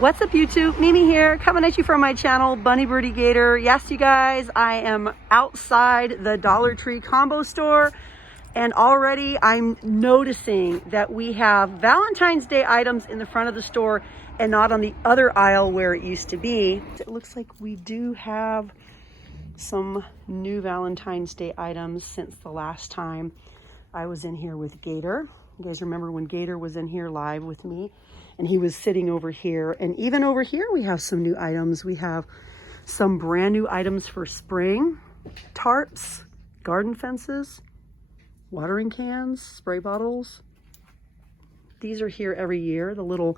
What's up YouTube? Mimi here, coming at you from my channel, Bunny Birdy Gator. Yes, you guys, I am outside the Dollar Tree combo store, and already I'm noticing that we have Valentine's Day items in the front of the store and not on the other aisle where it used to be. It looks like we do have some new Valentine's Day items since the last time I was in here with Gator. You guys remember when Gator was in here live with me? And he was sitting over here. And even over here, we have some new items. We have some brand new items for spring. Tarps, garden fences, watering cans, spray bottles. These are here every year. The little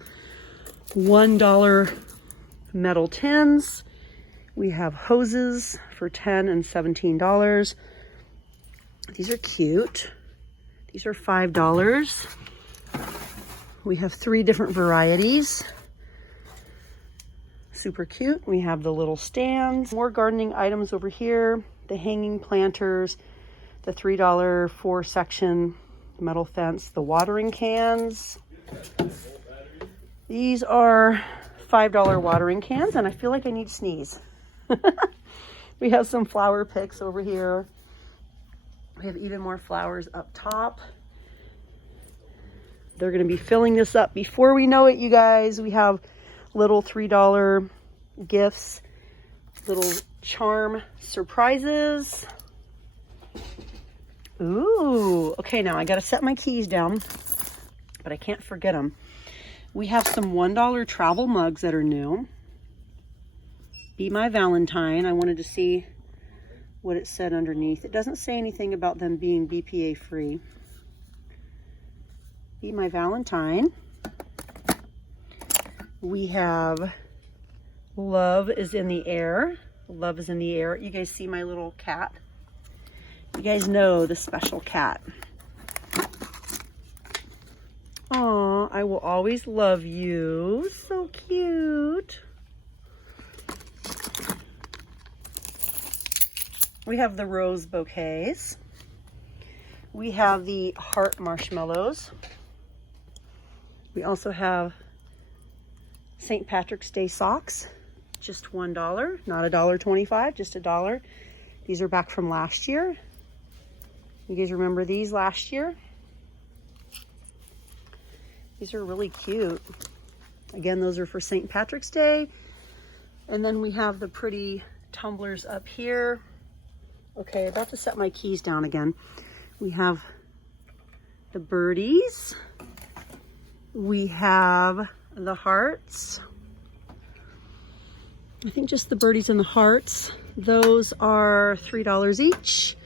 $1 metal tins. We have hoses for $10 and $17. These are cute. These are $5. We have 3 different varieties. Super cute. We have the little stands. More gardening items over here. The hanging planters. The $3 4-section metal fence. The watering cans. These are $5 watering cans, and I feel like I need to sneeze. We have some flower picks over here. We have even more flowers up top. They're going to be filling this up before we know it, you guys. We have little $3 gifts, little charm surprises. Ooh, okay, now I got to set my keys down, but I can't forget them. We have some $1 travel mugs that are new. Be My Valentine. I wanted to see what it said underneath. It doesn't say anything about them being BPA free. Be My Valentine. We have Love is in the Air. Love is in the Air. You guys see my little cat? You guys know the special cat. Aw, I will always love you. So cute. We have the rose bouquets. We have the heart marshmallows. We also have St. Patrick's Day socks, just $1, not $1.25, just $1. These are back from last year. You guys remember these last year? These are really cute. Again, those are for St. Patrick's Day. And then we have the pretty tumblers up here. Okay, about to set my keys down again. We have the birdies. We have the hearts. I think just the birdies and the hearts. Those are $3 each.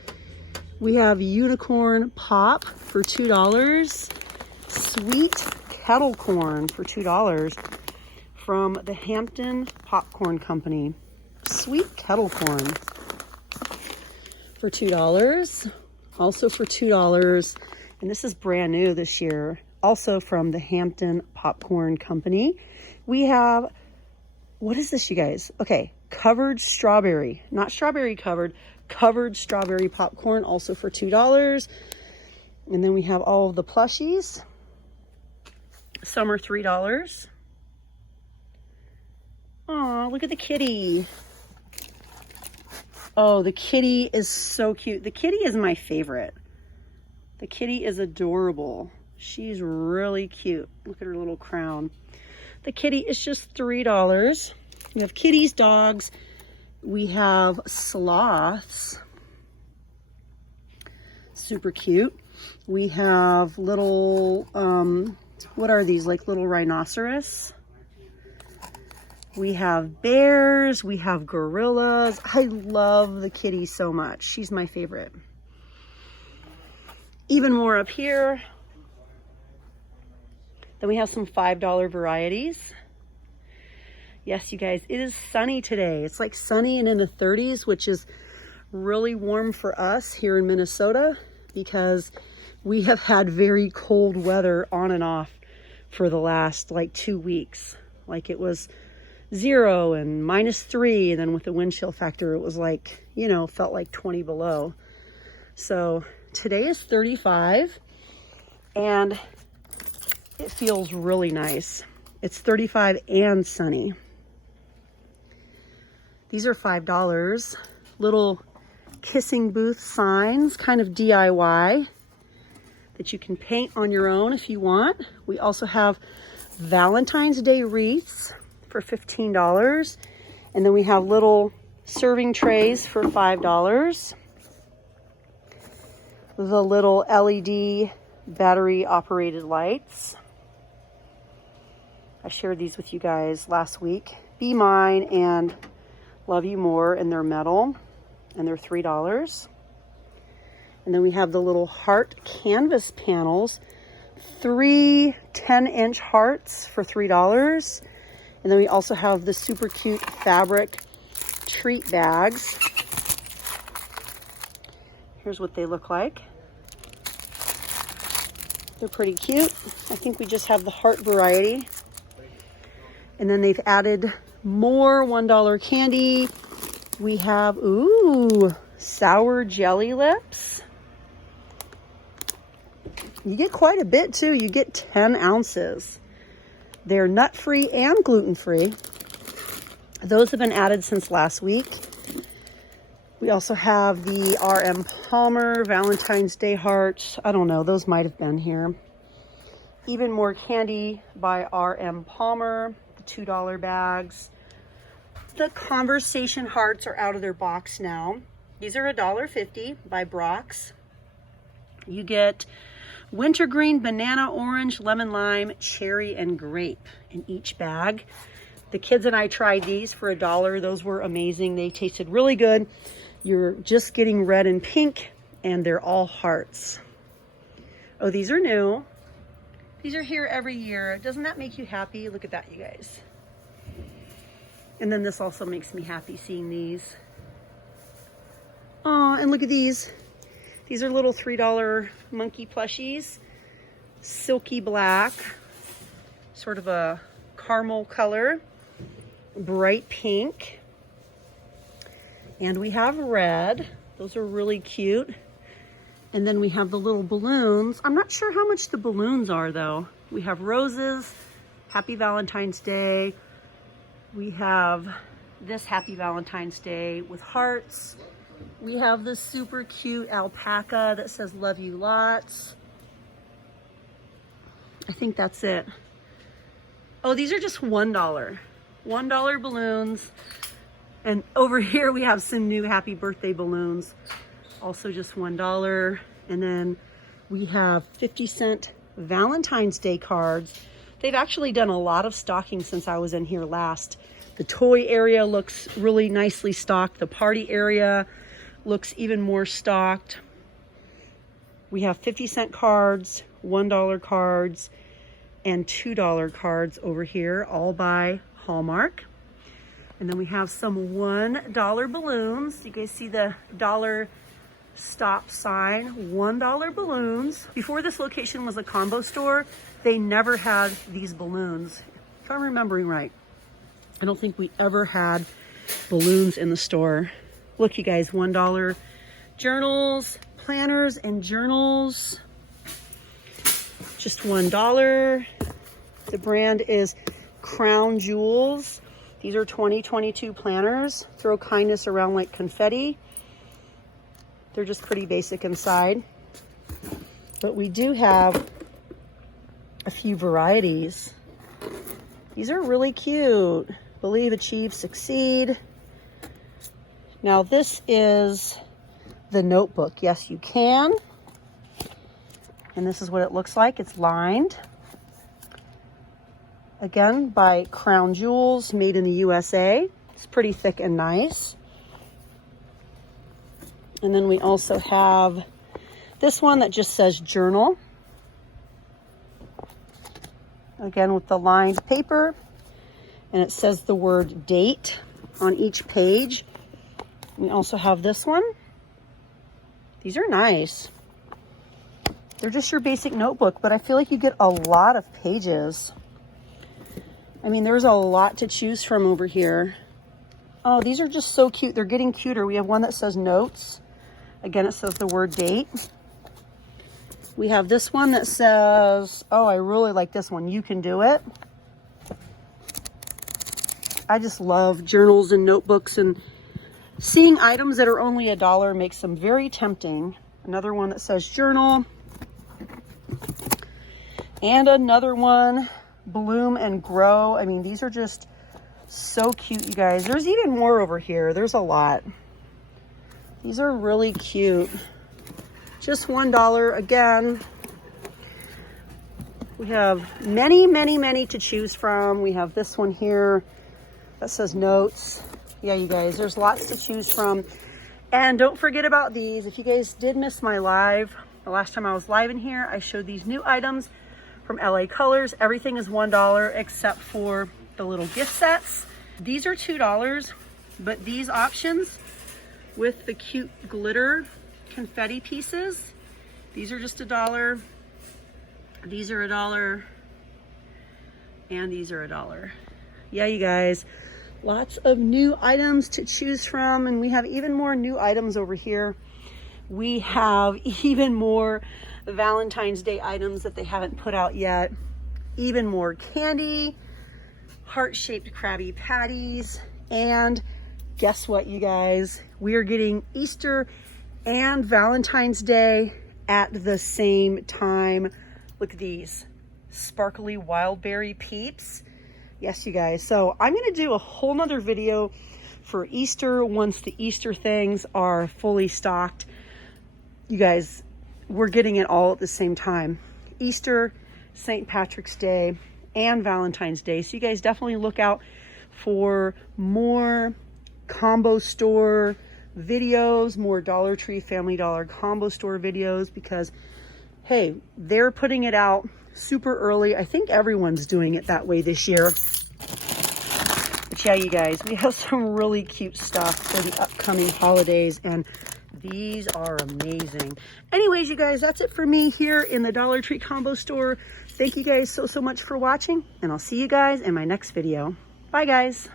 We have unicorn pop for $2. Sweet kettle corn for $2 from the Hampton Popcorn Company. Sweet kettle corn for $2. Also for $2. And this is brand new this year. Also from the Hampton Popcorn Company. We have, what is this, you guys? Okay, covered strawberry. Not strawberry covered, covered strawberry popcorn, also for $2. And then we have all of the plushies. Some are $3. Aw, look at the kitty. Oh, the kitty is so cute. The kitty is my favorite. The kitty is adorable. She's really cute. Look at her little crown. The kitty is just $3. We have kitties, dogs. We have sloths. Super cute. We have little, what are these? Like little rhinoceros. We have bears. We have gorillas. I love the kitty so much. She's my favorite. Even more up here. Then we have some $5 varieties. Yes, you guys, it is sunny today. It's like sunny and in the 30s, which is really warm for us here in Minnesota because we have had very cold weather on and off for the last like 2 weeks. Like it was 0 and -3, and then with the wind chill factor, it was like, you know, felt like 20 below. So today is 35 and it feels really nice. It's 35 and sunny. These are $5. Little kissing booth signs, kind of DIY, that you can paint on your own if you want. We also have Valentine's Day wreaths for $15. And then we have little serving trays for $5. The little LED battery operated lights. I shared these with you guys last week. Be Mine and Love You More, and they're metal, and they're $3. And then we have the little heart canvas panels, 3 10-inch hearts for $3. And then we also have the super cute fabric treat bags. Here's what they look like. They're pretty cute. I think we just have the heart variety. And then they've added more $1 candy. We have, ooh, sour jelly lips. You get quite a bit too. You get 10 ounces. They're nut-free and gluten-free. Those have been added since last week. We also have the R.M. Palmer Valentine's Day hearts. I don't know, those might have been here. Even more candy by R.M. Palmer, the $2 bags. The Conversation hearts are out of their box now. These are $1.50 by Brock's. You get wintergreen, banana, orange, lemon, lime, cherry, and grape in each bag. The kids and I tried these for $1. Those were amazing. They tasted really good. You're just getting red and pink, and they're all hearts. Oh, these are new. These are here every year. Doesn't that make you happy? Look at that, you guys. And then this also makes me happy, seeing these. Aw, and look at these. These are little $3 monkey plushies. Silky black, sort of a caramel color, bright pink. And we have red. Those are really cute. And then we have the little balloons. I'm not sure how much the balloons are though. We have roses, Happy Valentine's Day. We have this Happy Valentine's Day with hearts. We have this super cute alpaca that says love you lots. I think that's it. Oh, these are just $1. $1 balloons. And over here we have some new happy birthday balloons. Also just $1. And then we have 50-cent Valentine's Day cards. They've actually done a lot of stocking since I was in here last. The toy area looks really nicely stocked. The party area looks even more stocked. We have 50-cent cards, $1 cards, and $2 cards over here, all by Hallmark. And then we have some $1 balloons. You guys see the dollar stop sign, $1 balloons. Before this location was a combo store, they never had these balloons. If I'm remembering right, I don't think we ever had balloons in the store. Look, you guys, $1 journals, planners, and journals. Just $1. The brand is Crown Jewels. These are 2022 planners. Throw kindness around like confetti. They're just pretty basic inside. But we do have a few varieties. These are really cute. Believe, Achieve, Succeed. Now this is the notebook. Yes, you can. And this is what it looks like. It's lined. Again, by Crown Jewels, made in the USA. It's pretty thick and nice. And then we also have this one that just says journal. Again, with the lined paper. And it says the word date on each page. We also have this one. These are nice. They're just your basic notebook, but I feel like you get a lot of pages. I mean, there's a lot to choose from over here. Oh, these are just so cute. They're getting cuter. We have one that says notes. Again, it says the word date. We have this one that says, oh, I really like this one. You can do it. I just love journals and notebooks, and seeing items that are only $1 makes them very tempting. Another one that says journal. And another one, bloom and grow. I mean, these are just so cute, you guys. There's even more over here. There's a lot. These are really cute. Just $1 again. We have many, many, many to choose from. We have this one here that says notes. Yeah, you guys, there's lots to choose from. And don't forget about these. If you guys did miss my live, the last time I was live in here, I showed these new items from LA Colors. Everything is $1 except for the little gift sets. These are $2, but these options with the cute glitter confetti pieces, these are just $1. These are $1, and these are $1. Yeah, you guys, lots of new items to choose from, and we have even more new items over here. We have even more Valentine's Day items that they haven't put out yet. Even more candy, heart-shaped Krabby Patties, and guess what, you guys? We are getting Easter and Valentine's Day at the same time. Look at these sparkly wild berry peeps. Yes, you guys. So I'm going to do a whole nother video for Easter once the Easter things are fully stocked. You guys, we're getting it all at the same time. Easter, St. Patrick's Day, and Valentine's Day. So you guys definitely look out for more combo store videos, more Dollar Tree, Family Dollar combo store videos, because hey, they're putting it out super early. I think everyone's doing it that way this year. But yeah, you guys, we have some really cute stuff for the upcoming holidays, and these are amazing. Anyways, you guys, that's it for me here in the Dollar Tree combo store. Thank you guys so much for watching, and I'll see you guys in my next video. Bye, guys.